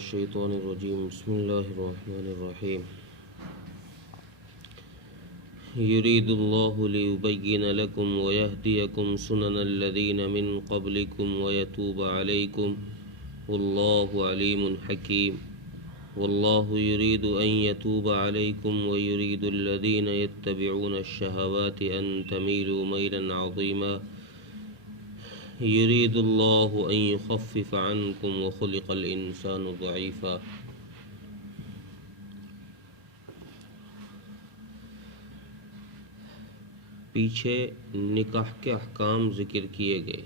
الشيطان الرجيم بسم الله الرحمن الرحيم يريد الله ليبين لكم ويهديكم سنن الذين من قبلكم ويتوب عليكم والله عليم حكيم والله يريد أن يتوب عليكم ويريد الذين يتبعون الشهوات أن تميلوا ميلا عظيما يريد الله أن يخفف عنكم وخلق الإنسان ضعيفا۔ پیچھے نکاح کے احکام ذکر کیے گئے۔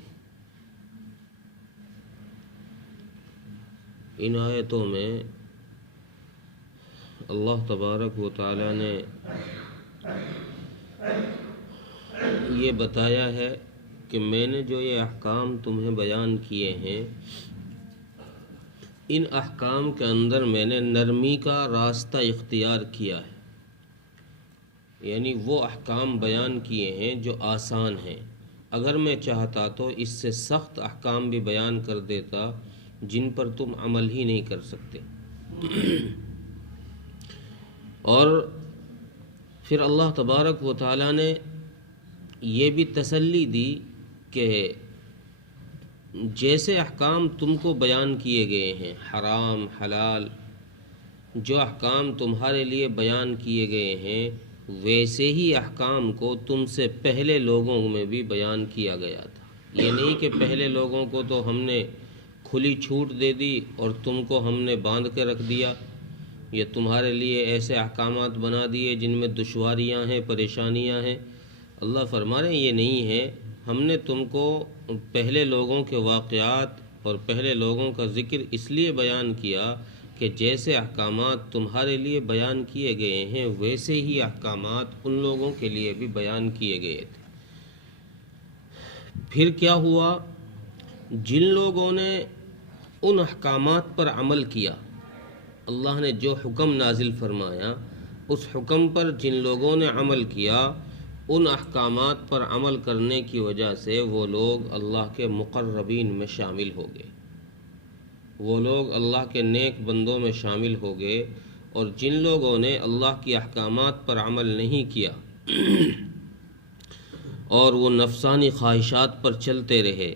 ان آیتوں میں اللہ تبارک و تعالی نے یہ بتایا ہے کہ میں نے جو یہ احکام تمہیں بیان کیے ہیں، ان احکام کے اندر میں نے نرمی کا راستہ اختیار کیا ہے، یعنی وہ احکام بیان کیے ہیں جو آسان ہیں۔ اگر میں چاہتا تو اس سے سخت احکام بھی بیان کر دیتا جن پر تم عمل ہی نہیں کر سکتے۔ اور پھر اللہ تبارک و تعالی نے یہ بھی تسلی دی کہ جیسے احکام تم کو بیان کیے گئے ہیں، حرام حلال جو احکام تمہارے لیے بیان کیے گئے ہیں، ویسے ہی احکام کو تم سے پہلے لوگوں میں بھی بیان کیا گیا تھا۔ یہ نہیں کہ پہلے لوگوں کو تو ہم نے کھلی چھوٹ دے دی اور تم کو ہم نے باندھ کے رکھ دیا، یہ تمہارے لیے ایسے احکامات بنا دیے جن میں دشواریاں ہیں، پریشانیاں ہیں۔ اللہ فرما رہے ہیں یہ نہیں ہے، ہم نے تم کو پہلے لوگوں کے واقعات اور پہلے لوگوں کا ذکر اس لیے بیان کیا کہ جیسے احکامات تمہارے لیے بیان کیے گئے ہیں، ویسے ہی احکامات ان لوگوں کے لیے بھی بیان کیے گئے تھے۔ پھر کیا ہوا؟ جن لوگوں نے ان احکامات پر عمل کیا، اللہ نے جو حکم نازل فرمایا اس حکم پر جن لوگوں نے عمل کیا، ان احکامات پر عمل کرنے کی وجہ سے وہ لوگ اللہ کے مقربین میں شامل ہو گئے، وہ لوگ اللہ کے نیک بندوں میں شامل ہو گئے۔ اور جن لوگوں نے اللہ کی احکامات پر عمل نہیں کیا اور وہ نفسانی خواہشات پر چلتے رہے،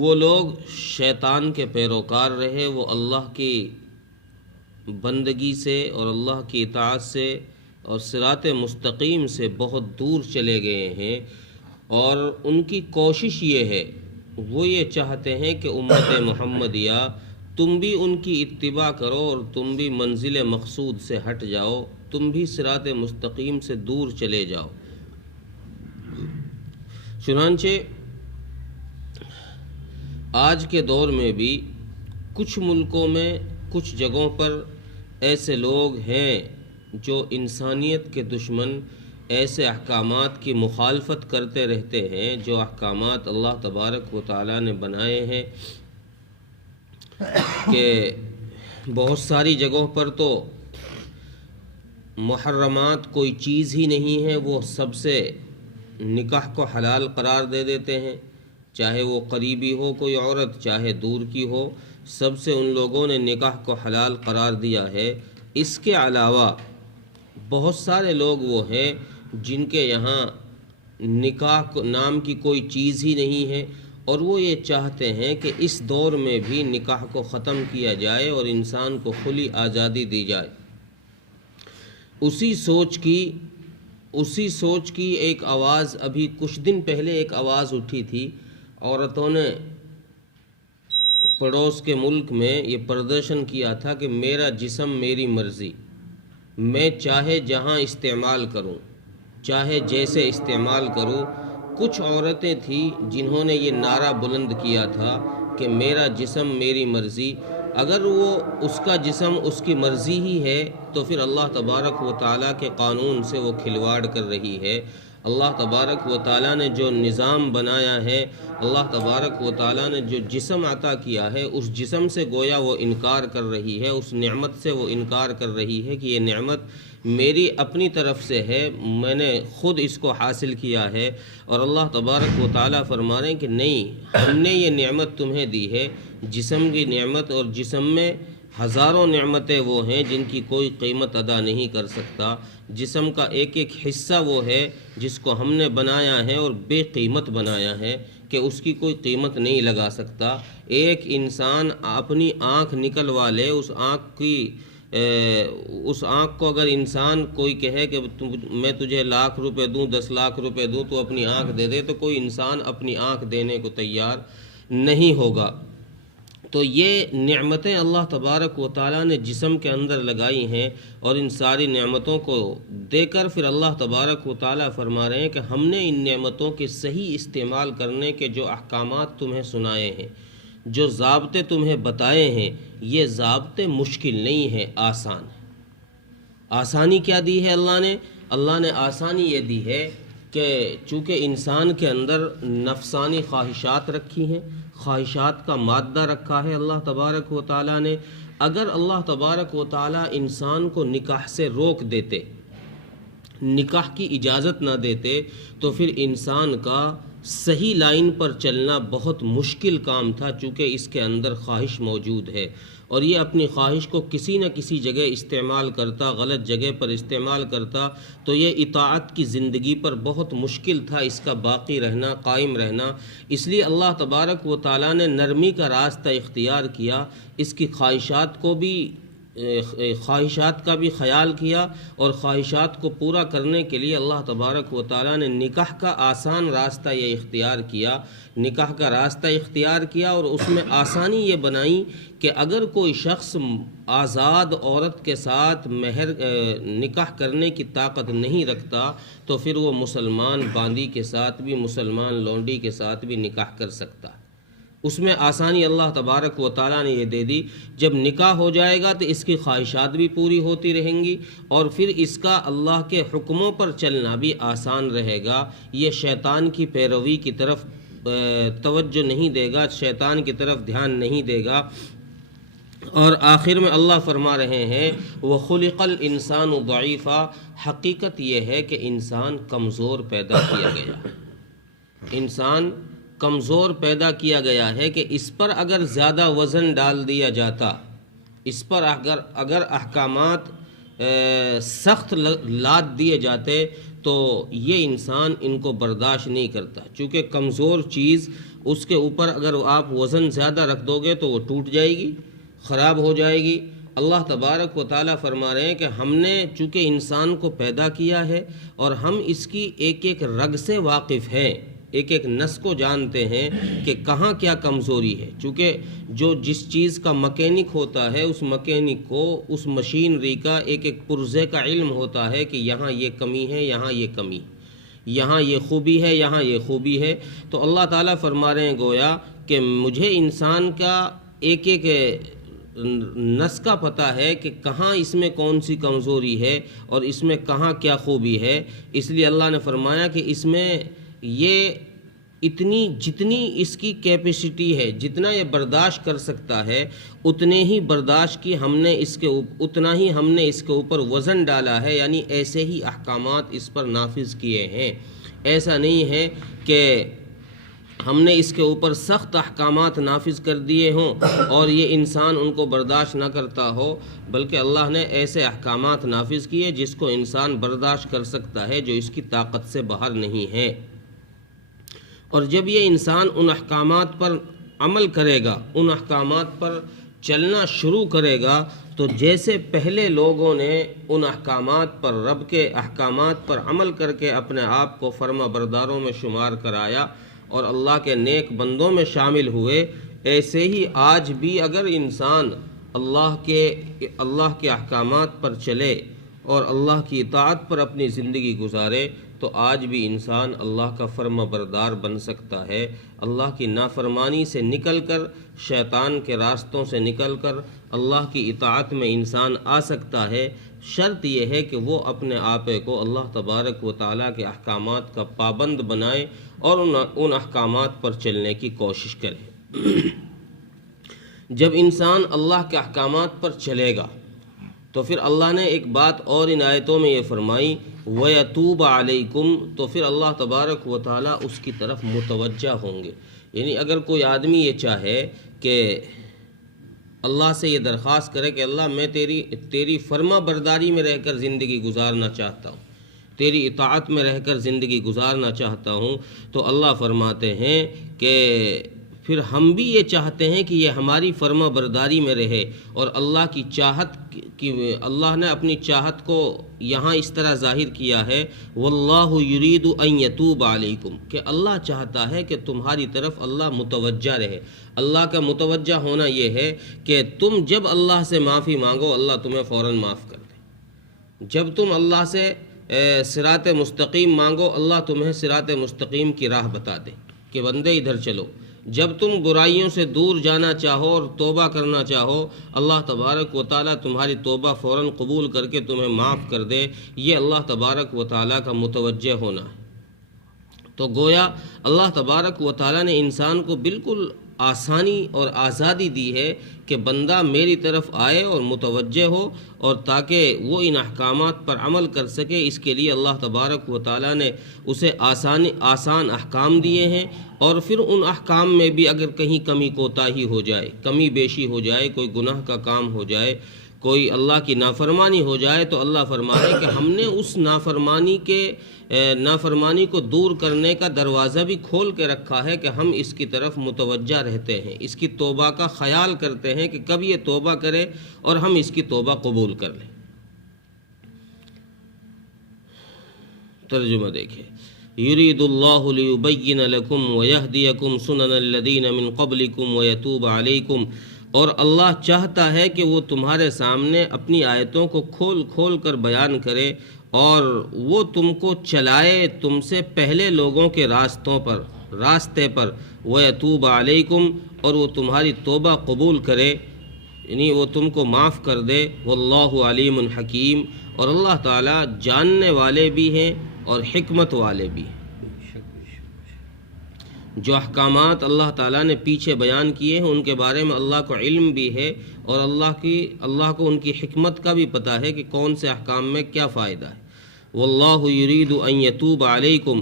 وہ لوگ شیطان کے پیروکار رہے، وہ اللہ کی بندگی سے اور اللہ کی اطاعت سے اور صراط مستقیم سے بہت دور چلے گئے ہیں۔ اور ان کی کوشش یہ ہے، وہ یہ چاہتے ہیں کہ امت محمدیہ تم بھی ان کی اتباع کرو اور تم بھی منزل مقصود سے ہٹ جاؤ، تم بھی صراط مستقیم سے دور چلے جاؤ۔ چنانچہ آج کے دور میں بھی کچھ ملکوں میں کچھ جگہوں پر ایسے لوگ ہیں جو انسانیت کے دشمن ایسے احکامات کی مخالفت کرتے رہتے ہیں جو احکامات اللہ تبارک و تعالی نے بنائے ہیں، کہ بہت ساری جگہوں پر تو محرمات کوئی چیز ہی نہیں ہے، وہ سب سے نکاح کو حلال قرار دے دیتے ہیں، چاہے وہ قریبی ہو کوئی عورت چاہے دور کی ہو، سب سے ان لوگوں نے نکاح کو حلال قرار دیا ہے۔ اس کے علاوہ بہت سارے لوگ وہ ہیں جن کے یہاں نکاح نام کی کوئی چیز ہی نہیں ہے، اور وہ یہ چاہتے ہیں کہ اس دور میں بھی نکاح کو ختم کیا جائے اور انسان کو کھلی آزادی دی جائے۔ اسی سوچ کی ایک آواز ابھی کچھ دن پہلے ایک آواز اٹھی تھی، عورتوں نے پڑوس کے ملک میں یہ پردرشن کیا تھا کہ میرا جسم میری مرضی، میں چاہے جہاں استعمال کروں، چاہے جیسے استعمال کروں۔ کچھ عورتیں تھیں جنہوں نے یہ نعرہ بلند کیا تھا کہ میرا جسم میری مرضی۔ اگر وہ اس کا جسم اس کی مرضی ہی ہے تو پھر اللہ تبارک و تعالیٰ کے قانون سے وہ کھلواڑ کر رہی ہے۔ اللہ تبارک و تعالیٰ نے جو نظام بنایا ہے، اللہ تبارک و تعالیٰ نے جو جسم عطا کیا ہے، اس جسم سے گویا وہ انکار کر رہی ہے، اس نعمت سے وہ انکار کر رہی ہے کہ یہ نعمت میری اپنی طرف سے ہے، میں نے خود اس کو حاصل کیا ہے۔ اور اللہ تبارک و تعالیٰ فرما رہے ہیں کہ نہیں، ہم نے یہ نعمت تمہیں دی ہے، جسم کی نعمت، اور جسم میں ہزاروں نعمتیں وہ ہیں جن کی کوئی قیمت ادا نہیں کر سکتا۔ جسم کا ایک ایک حصہ وہ ہے جس کو ہم نے بنایا ہے اور بے قیمت بنایا ہے کہ اس کی کوئی قیمت نہیں لگا سکتا۔ ایک انسان اپنی آنکھ نکلوا لے، اس آنکھ کو اگر انسان کوئی کہے کہ میں تجھے 1,00,000 روپے دوں، 10 لاکھ روپے دوں، تو اپنی آنکھ دے دے، تو کوئی انسان اپنی آنکھ دینے کو تیار نہیں ہوگا۔ تو یہ نعمتیں اللہ تبارک و تعالیٰ نے جسم کے اندر لگائی ہیں، اور ان ساری نعمتوں کو دے کر پھر اللہ تبارک و تعالیٰ فرما رہے ہیں کہ ہم نے ان نعمتوں کے صحیح استعمال کرنے کے جو احکامات تمہیں سنائے ہیں، جو ضابطے تمہیں بتائے ہیں، یہ ضابطے مشکل نہیں ہیں، آسان ہیں۔ آسانی کیا دی ہے اللہ نے؟ اللہ نے آسانی یہ دی ہے کہ چونکہ انسان کے اندر نفسانی خواہشات رکھی ہیں، خواہشات کا مادہ رکھا ہے اللہ تبارک و تعالیٰ نے، اگر اللہ تبارک و تعالیٰ انسان کو نکاح سے روک دیتے، نکاح کی اجازت نہ دیتے، تو پھر انسان کا صحیح لائن پر چلنا بہت مشکل کام تھا، چونکہ اس کے اندر خواہش موجود ہے، اور یہ اپنی خواہش کو کسی نہ کسی جگہ استعمال کرتا، غلط جگہ پر استعمال کرتا، تو یہ اطاعت کی زندگی پر بہت مشکل تھا اس کا باقی رہنا، قائم رہنا۔ اس لیے اللہ تبارک و تعالیٰ نے نرمی کا راستہ اختیار کیا، اس کی خواہشات کا بھی خیال کیا، اور خواہشات کو پورا کرنے کے لیے اللہ تبارک و تعالیٰ نے نکاح کا آسان راستہ یہ اختیار کیا، نکاح کا راستہ اختیار کیا، اور اس میں آسانی یہ بنائی کہ اگر کوئی شخص آزاد عورت کے ساتھ نکاح کرنے کی طاقت نہیں رکھتا، تو پھر وہ مسلمان باندی کے ساتھ بھی، مسلمان لونڈی کے ساتھ بھی نکاح کر سکتا۔ اس میں آسانی اللہ تبارک و تعالیٰ نے یہ دے دی، جب نکاح ہو جائے گا تو اس کی خواہشات بھی پوری ہوتی رہیں گی، اور پھر اس کا اللہ کے حکموں پر چلنا بھی آسان رہے گا۔ یہ شیطان کی پیروی کی طرف توجہ نہیں دے گا، شیطان کی طرف دھیان نہیں دے گا۔ اور آخر میں اللہ فرما رہے ہیں وَخُلِقَ الْإِنسَانُ ضَعِيفًا، حقیقت یہ ہے کہ انسان کمزور پیدا کیا گیا ہے، انسان کمزور پیدا کیا گیا ہے، کہ اس پر اگر زیادہ وزن ڈال دیا جاتا، اس پر اگر احکامات سخت لاد دیے جاتے، تو یہ انسان ان کو برداشت نہیں کرتا، چونکہ کمزور چیز اس کے اوپر اگر آپ وزن زیادہ رکھ دو گے تو وہ ٹوٹ جائے گی، خراب ہو جائے گی۔ اللہ تبارک و تعالیٰ فرما رہے ہیں کہ ہم نے چونکہ انسان کو پیدا کیا ہے، اور ہم اس کی ایک ایک رگ سے واقف ہیں، ایک ایک نس کو جانتے ہیں کہ کہاں کیا کمزوری ہے، چونکہ جس چیز کا مکینک ہوتا ہے، اس مکینک کو اس مشینری کا ایک ایک پرزے کا علم ہوتا ہے کہ یہاں یہ کمی ہے، یہاں یہ کمی، یہاں یہ خوبی ہے، یہاں یہ خوبی ہے۔ تو اللہ تعالیٰ فرما رہے ہیں گویا کہ مجھے انسان کا ایک ایک نس کا پتہ ہے کہ کہاں اس میں کون سی کمزوری ہے اور اس میں کہاں کیا خوبی ہے۔ اس لیے اللہ نے فرمایا کہ اس میں یہ جتنی اس کی کیپیسٹی ہے، جتنا یہ برداشت کر سکتا ہے، اتنے ہی برداشت کی اتنا ہی ہم نے اس کے اوپر وزن ڈالا ہے، یعنی ایسے ہی احکامات اس پر نافذ کیے ہیں۔ ایسا نہیں ہے کہ ہم نے اس کے اوپر سخت احکامات نافذ کر دیے ہوں اور یہ انسان ان کو برداشت نہ کرتا ہو، بلکہ اللہ نے ایسے احکامات نافذ کیے جس کو انسان برداشت کر سکتا ہے، جو اس کی طاقت سے باہر نہیں ہے۔ اور جب یہ انسان ان احکامات پر عمل کرے گا، ان احکامات پر چلنا شروع کرے گا، تو جیسے پہلے لوگوں نے ان احکامات پر، رب کے احکامات پر عمل کر کے اپنے آپ کو فرما برداروں میں شمار کرایا اور اللہ کے نیک بندوں میں شامل ہوئے، ایسے ہی آج بھی اگر انسان اللہ کے احکامات پر چلے اور اللہ کی اطاعت پر اپنی زندگی گزارے، تو آج بھی انسان اللہ کا فرما بردار بن سکتا ہے۔ اللہ کی نافرمانی سے نکل کر، شیطان کے راستوں سے نکل کر اللہ کی اطاعت میں انسان آ سکتا ہے، شرط یہ ہے کہ وہ اپنے آپ کو اللہ تبارک و تعالیٰ کے احکامات کا پابند بنائے اور ان احکامات پر چلنے کی کوشش کرے۔ جب انسان اللہ کے احکامات پر چلے گا تو پھر اللہ نے ایک بات اور ان آیتوں میں یہ فرمائی وَيَتُوبَ عَلَيْكُمْ، تو پھر اللہ تبارک و تعالیٰ اس کی طرف متوجہ ہوں گے۔ یعنی اگر کوئی آدمی یہ چاہے کہ اللہ سے یہ درخواست کرے کہ اللہ میں تیری فرما برداری میں رہ کر زندگی گزارنا چاہتا ہوں، تیری اطاعت میں رہ کر زندگی گزارنا چاہتا ہوں، تو اللہ فرماتے ہیں کہ پھر ہم بھی یہ چاہتے ہیں کہ یہ ہماری فرما برداری میں رہے، اور اللہ کی چاہت کی اللہ نے اپنی چاہت کو یہاں اس طرح ظاہر کیا ہے واللہ یرید ان یتوب علیکم، کہ اللہ چاہتا ہے کہ تمہاری طرف اللہ متوجہ رہے۔ اللہ کا متوجہ ہونا یہ ہے کہ تم جب اللہ سے معافی مانگو اللہ تمہیں فوراً معاف کر دے، جب تم اللہ سے صراط مستقیم مانگو اللہ تمہیں صراط مستقیم کی راہ بتا دے کہ بندے ادھر چلو، جب تم برائیوں سے دور جانا چاہو اور توبہ کرنا چاہو اللہ تبارک و تعالیٰ تمہاری توبہ فوراً قبول کر کے تمہیں معاف کر دے۔ یہ اللہ تبارک و تعالیٰ کا متوجہ ہونا ہے۔ تو گویا اللہ تبارک و تعالیٰ نے انسان کو بالکل آسانی اور آزادی دی ہے کہ بندہ میری طرف آئے اور متوجہ ہو، اور تاکہ وہ ان احکامات پر عمل کر سکے اس کے لیے اللہ تبارک و تعالیٰ نے اسے آسان احکام دیے ہیں۔ اور پھر ان احکام میں بھی اگر کہیں کمی کوتاہی ہو جائے، کمی بیشی ہو جائے، کوئی گناہ کا کام ہو جائے، کوئی اللہ کی نافرمانی ہو جائے، تو اللہ فرمائے کہ ہم نے اس نافرمانی کو دور کرنے کا دروازہ بھی کھول کے رکھا ہے کہ ہم اس کی طرف متوجہ رہتے ہیں، اس کی توبہ کا خیال کرتے ہیں کہ کب یہ توبہ کرے اور ہم اس کی توبہ قبول کر لیں۔ ترجمہ دیکھیں، یرید اللہ لیبین لکم ویہدیکم سنن الذین من قبلکم ویتوب علیکم، اور اللہ چاہتا ہے کہ وہ تمہارے سامنے اپنی آیتوں کو کھول کھول کر بیان کرے اور وہ تم کو چلائے تم سے پہلے لوگوں کے راستے پر ویتوب علیکم، اور وہ تمہاری توبہ قبول کرے، یعنی وہ تم کو معاف کر دے۔ واللہ علیم حکیم، اور اللہ تعالیٰ جاننے والے بھی ہیں اور حکمت والے بھی ہیں۔ جو احکامات اللہ تعالیٰ نے پیچھے بیان کیے ہیں ان کے بارے میں اللہ کو علم بھی ہے، اور اللہ کو ان کی حکمت کا بھی پتہ ہے کہ کون سے احکام میں کیا فائدہ ہے۔ واللہ یرید ان یتوب علیکم،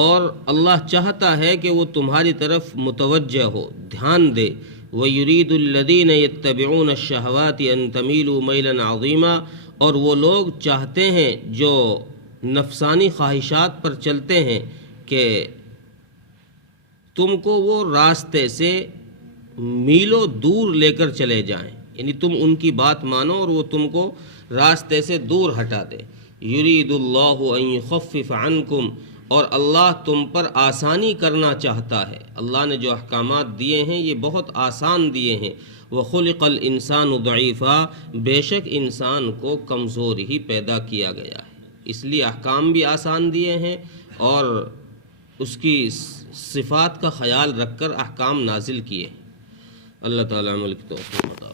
اور اللہ چاہتا ہے کہ وہ تمہاری طرف متوجہ ہو، دھیان دے۔ وَيُرِيدُ الَّذِينَ يَتَّبِعُونَ الشَّهَوَاتِ أَن تَمِيلُوا مَيْلًا عَظِيمًا، اور وہ لوگ چاہتے ہیں جو نفسانی خواہشات پر چلتے ہیں کہ تم کو وہ راستے سے میلوں دور لے کر چلے جائیں، یعنی تم ان کی بات مانو اور وہ تم کو راستے سے دور ہٹا دے۔ یرید اللہ ان یخفف عنکم، اور اللہ تم پر آسانی کرنا چاہتا ہے۔ اللہ نے جو احکامات دیے ہیں یہ بہت آسان دیے ہیں۔ وخلق الانسان ضعیفا، بے شک انسان کو کمزور ہی پیدا کیا گیا ہے، اس لیے احکام بھی آسان دیے ہیں اور اس کی صفات کا خیال رکھ کر احکام نازل کیے۔ اللہ تعالیٰ عمل کی توفیق عطا